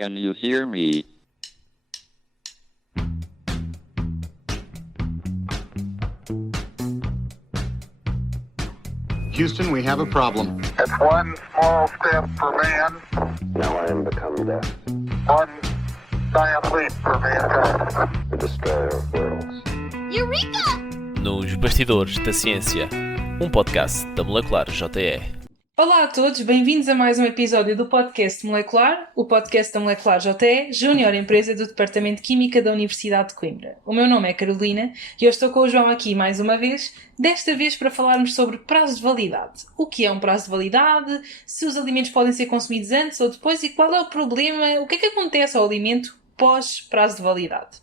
Can you hear me? Houston, we have a problem. It's one small step for man, Now I am become death, one giant leap for mankind. the destroyer of worlds. Eureka! Nos Bastidores da Ciência, um podcast da Molecular JE. Olá a todos, bem-vindos a mais um episódio do podcast Molecular, o podcast da Molecular JE, júnior empresa do Departamento de Química da Universidade de Coimbra. O meu nome é Carolina e eu estou com o João aqui mais uma vez, desta vez para falarmos sobre prazo de validade. O que é um prazo de validade, se os alimentos podem ser consumidos antes ou depois e qual é o problema, o que é que acontece ao alimento pós prazo de validade.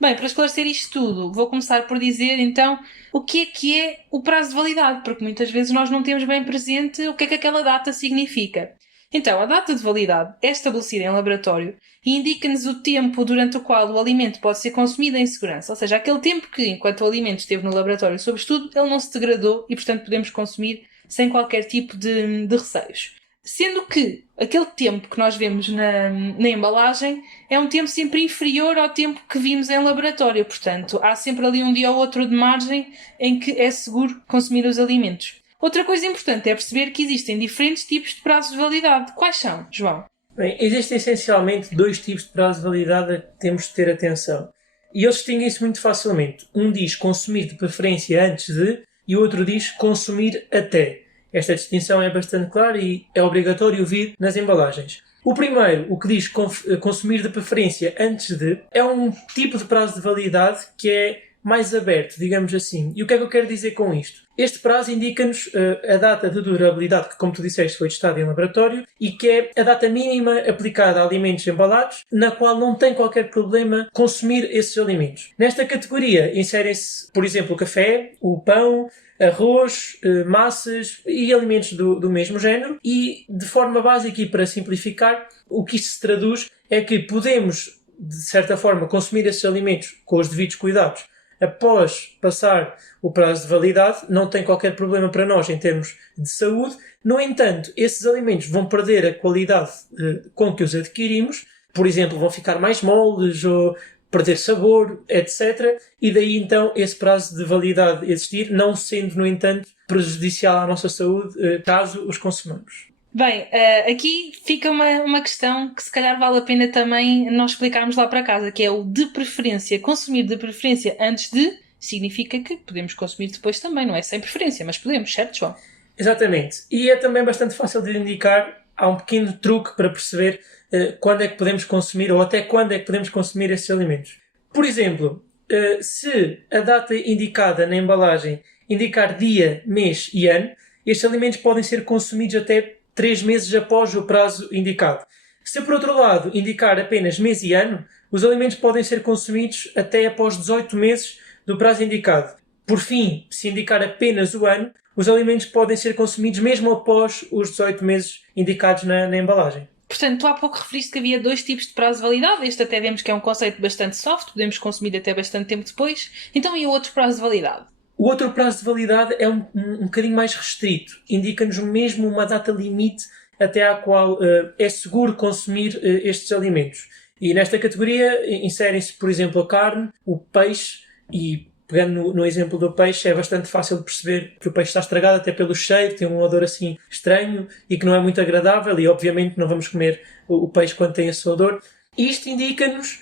Bem, para esclarecer isto tudo, vou começar por dizer então o que é o prazo de validade, porque muitas vezes nós não temos bem presente o que é que aquela data significa. Então, a data de validade é estabelecida em laboratório e indica-nos o tempo durante o qual o alimento pode ser consumido em segurança, ou seja, aquele tempo que, enquanto o alimento esteve no laboratório sob estudo, ele não se degradou e, portanto, podemos consumir sem qualquer tipo de receios. Sendo que aquele tempo que nós vemos na embalagem é um tempo sempre inferior ao tempo que vimos em laboratório. Portanto, há sempre ali um dia ou outro de margem em que é seguro consumir os alimentos. Outra coisa importante é perceber que existem diferentes tipos de prazos de validade. Quais são, João? Bem, existem essencialmente dois tipos de prazo de validade a que temos de ter atenção. E eles distinguem-se muito facilmente. Um diz consumir de preferência antes de e o outro diz consumir até. Esta distinção é bastante clara e é obrigatório vir nas embalagens. O primeiro, o que diz consumir de preferência antes de, é um tipo de prazo de validade que é mais aberto, digamos assim. E o que é que eu quero dizer com isto? Este prazo indica-nos a data de durabilidade, que, como tu disseste, foi testada em laboratório, e que é a data mínima aplicada a alimentos embalados, na qual não tem qualquer problema consumir esses alimentos. Nesta categoria inserem-se, por exemplo, o café, o pão, arroz, massas e alimentos do mesmo género. E, de forma básica e para simplificar, o que isto se traduz é que podemos, de certa forma, consumir esses alimentos com os devidos cuidados após passar o prazo de validade. Não tem qualquer problema para nós em termos de saúde. No entanto, esses alimentos vão perder a qualidade com que os adquirimos. Por exemplo, vão ficar mais moles ou perder sabor, etc. E daí então esse prazo de validade existir, não sendo, no entanto, prejudicial à nossa saúde caso os consumamos. Bem, aqui fica uma questão que se calhar vale a pena também nós explicarmos lá para casa, que é o de preferência. Consumir de preferência antes de significa que podemos consumir depois também, não é sem preferência, mas podemos, certo, João? Exatamente. E é também bastante fácil de indicar. Há um pequeno truque para perceber quando é que podemos consumir ou até quando é que podemos consumir esses alimentos. Por exemplo, se a data indicada na embalagem indicar dia, mês e ano, estes alimentos podem ser consumidos até 3 meses após o prazo indicado. Se, por outro lado, indicar apenas mês e ano, os alimentos podem ser consumidos até após 18 meses do prazo indicado. Por fim, se indicar apenas o ano, os alimentos podem ser consumidos mesmo após os 18 meses indicados na embalagem. Portanto, tu há pouco referiste que havia dois tipos de prazo de validade. Este até vemos que é um conceito bastante soft, podemos consumir até bastante tempo depois. Então, e o outro prazo de validade? O outro prazo de validade é um bocadinho mais restrito. Indica-nos mesmo uma data limite até à qual é seguro consumir estes alimentos. E nesta categoria inserem-se, por exemplo, a carne, o peixe e, pegando no exemplo do peixe, é bastante fácil de perceber que o peixe está estragado até pelo cheiro, tem um odor assim estranho e que não é muito agradável e, obviamente, não vamos comer o peixe quando tem esse odor. Isto indica-nos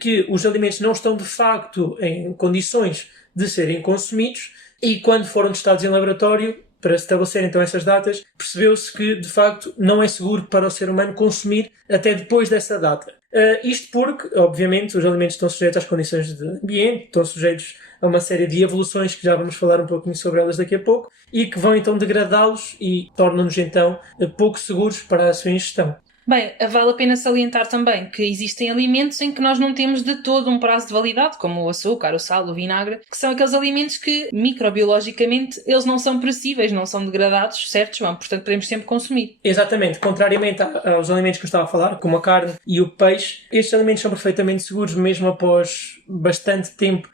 que os alimentos não estão, de facto, em condições de serem consumidos e, quando foram testados em laboratório, para estabelecer então essas datas, percebeu-se que, de facto, não é seguro para o ser humano consumir até depois dessa data. Isto porque, obviamente, os alimentos estão sujeitos às condições de ambiente, estão sujeitos a uma série de evoluções que já vamos falar um pouquinho sobre elas daqui a pouco e que vão então degradá-los e tornam-nos então pouco seguros para a sua ingestão. Bem, vale a pena salientar também que existem alimentos em que nós não temos de todo um prazo de validade, como o açúcar, o sal, o vinagre, que são aqueles alimentos que, microbiologicamente, eles não são perecíveis, não são degradados, certo, João? Portanto, podemos sempre consumir. Exatamente. Contrariamente aos alimentos que eu estava a falar, como a carne e o peixe, estes alimentos são perfeitamente seguros, mesmo após bastante tempo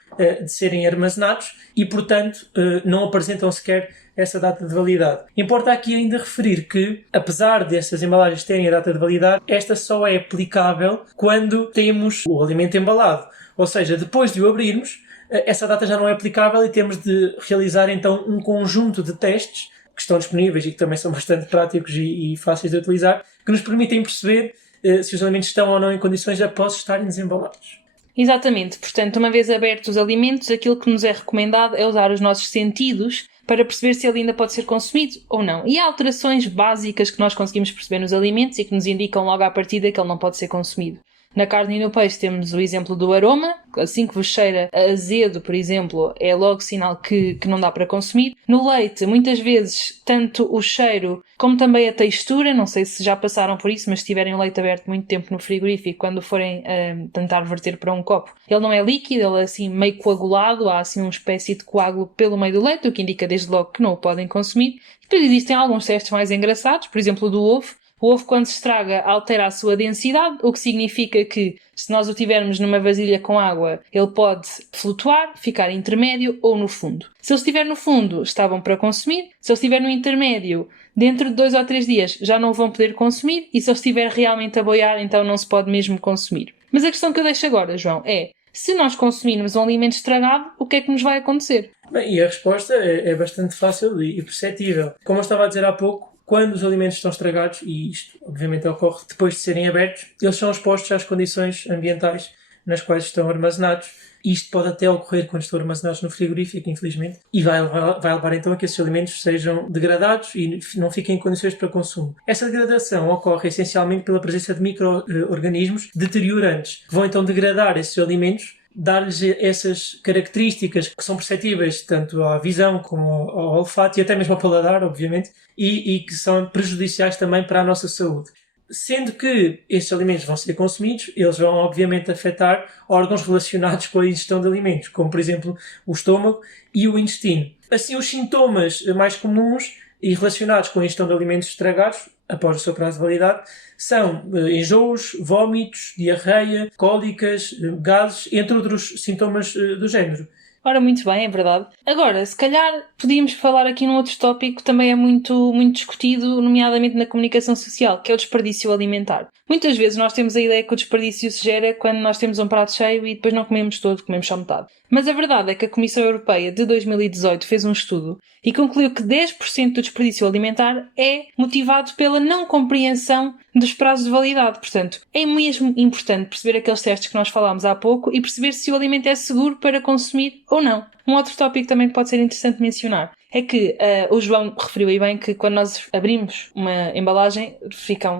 de serem armazenados e, portanto, não apresentam sequer essa data de validade. Importa aqui ainda referir que, apesar dessas embalagens terem a data de validade, esta só é aplicável quando temos o alimento embalado. Ou seja, depois de o abrirmos, essa data já não é aplicável e temos de realizar então um conjunto de testes que estão disponíveis e que também são bastante práticos e fáceis de utilizar, que nos permitem perceber se os alimentos estão ou não em condições após estarem desembalados. Exatamente. Portanto, uma vez abertos os alimentos, aquilo que nos é recomendado é usar os nossos sentidos para perceber se ele ainda pode ser consumido ou não. E há alterações básicas que nós conseguimos perceber nos alimentos e que nos indicam logo à partida que ele não pode ser consumido. Na carne e no peixe temos o exemplo do aroma. Assim que vos cheira a azedo, por exemplo, é logo sinal que não dá para consumir. No leite, muitas vezes, tanto o cheiro como também a textura, não sei se já passaram por isso, mas se tiverem o leite aberto muito tempo no frigorífico, quando forem tentar verter para um copo, ele não é líquido, ele é assim meio coagulado, há assim uma espécie de coágulo pelo meio do leite, o que indica desde logo que não o podem consumir. Depois existem alguns testes mais engraçados, por exemplo o do ovo. O ovo, quando se estraga, altera a sua densidade, o que significa que, se nós o tivermos numa vasilha com água, ele pode flutuar, ficar intermédio ou no fundo. Se ele estiver no fundo, está bom para consumir. Se ele estiver no intermédio, dentro de 2 ou 3 dias já não o vão poder consumir. E se ele estiver realmente a boiar, então não se pode mesmo consumir. Mas a questão que eu deixo agora, João, é: se nós consumirmos um alimento estragado, o que é que nos vai acontecer? Bem, e a resposta é bastante fácil e perceptível. Como eu estava a dizer há pouco, quando os alimentos estão estragados, e isto obviamente ocorre depois de serem abertos, eles são expostos às condições ambientais nas quais estão armazenados. Isto pode até ocorrer quando estão armazenados no frigorífico, infelizmente, e vai levar então a que esses alimentos sejam degradados e não fiquem em condições para consumo. Essa degradação ocorre essencialmente pela presença de micro-organismos deteriorantes, que vão então degradar esses alimentos, dar-lhes essas características que são perceptíveis tanto à visão como ao olfato e até mesmo ao paladar, obviamente, e que são prejudiciais também para a nossa saúde. Sendo que estes alimentos vão ser consumidos, eles vão obviamente afetar órgãos relacionados com a ingestão de alimentos, como por exemplo o estômago e o intestino. Assim, os sintomas mais comuns e relacionados com a ingestão de alimentos estragados após o seu prazo de validade são enjoos, vômitos, diarreia, cólicas, gases, entre outros sintomas do género. Ora, muito bem, é verdade. Agora, se calhar podíamos falar aqui num outro tópico que também é muito discutido, nomeadamente na comunicação social, que é o desperdício alimentar. Muitas vezes nós temos a ideia que o desperdício se gera quando nós temos um prato cheio e depois não comemos todo, comemos só metade. Mas a verdade é que a Comissão Europeia de 2018 fez um estudo e concluiu que 10% do desperdício alimentar é motivado pela não compreensão dos prazos de validade. Portanto, é mesmo importante perceber aqueles testes que nós falámos há pouco e perceber se o alimento é seguro para consumir ou não. Um outro tópico também que pode ser interessante mencionar é que o João referiu aí bem que quando nós abrimos uma embalagem,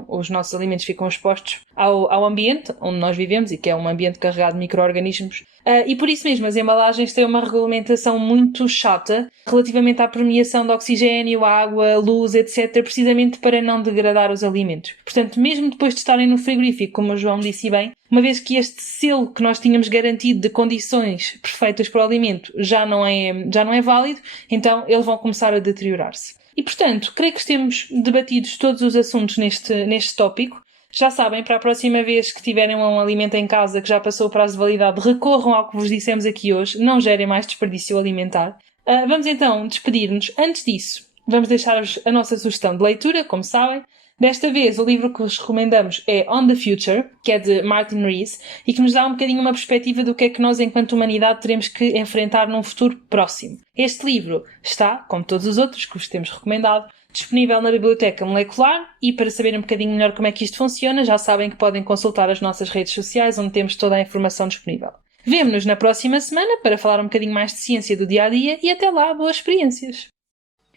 os nossos alimentos ficam expostos ao ambiente onde nós vivemos e que é um ambiente carregado de micro-organismos. E por isso mesmo as embalagens têm uma regulamentação muito chata relativamente à permeação de oxigênio, água, luz, etc., precisamente para não degradar os alimentos. Portanto, mesmo depois de estarem no frigorífico, como o João disse bem, uma vez que este selo que nós tínhamos garantido de condições perfeitas para o alimento já não é válido, então eles vão começar a deteriorar-se. E, portanto, creio que temos debatido todos os assuntos neste tópico. Já sabem, para a próxima vez que tiverem um alimento em casa que já passou o prazo de validade, recorram ao que vos dissemos aqui hoje, não gerem mais desperdício alimentar. Vamos então despedir-nos. Antes disso, vamos deixar-vos a nossa sugestão de leitura, como sabem. Desta vez, o livro que vos recomendamos é On the Future, que é de Martin Rees, e que nos dá um bocadinho uma perspectiva do que é que nós, enquanto humanidade, teremos que enfrentar num futuro próximo. Este livro está, como todos os outros que vos temos recomendado, disponível na Biblioteca Molecular, e para saber um bocadinho melhor como é que isto funciona, já sabem que podem consultar as nossas redes sociais, onde temos toda a informação disponível. Vemo-nos na próxima semana para falar um bocadinho mais de ciência do dia-a-dia e até lá, boas experiências!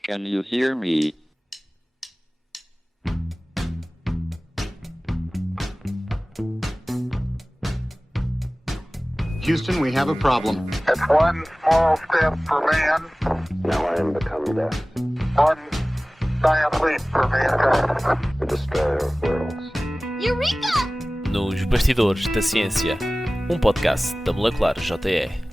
Can you hear me? Houston, we have a problem. It's one small step for man, Now I am become death, one giant leap for mankind. the destroyer of worlds. Nos Bastidores da Ciência, um podcast da Molecular JE.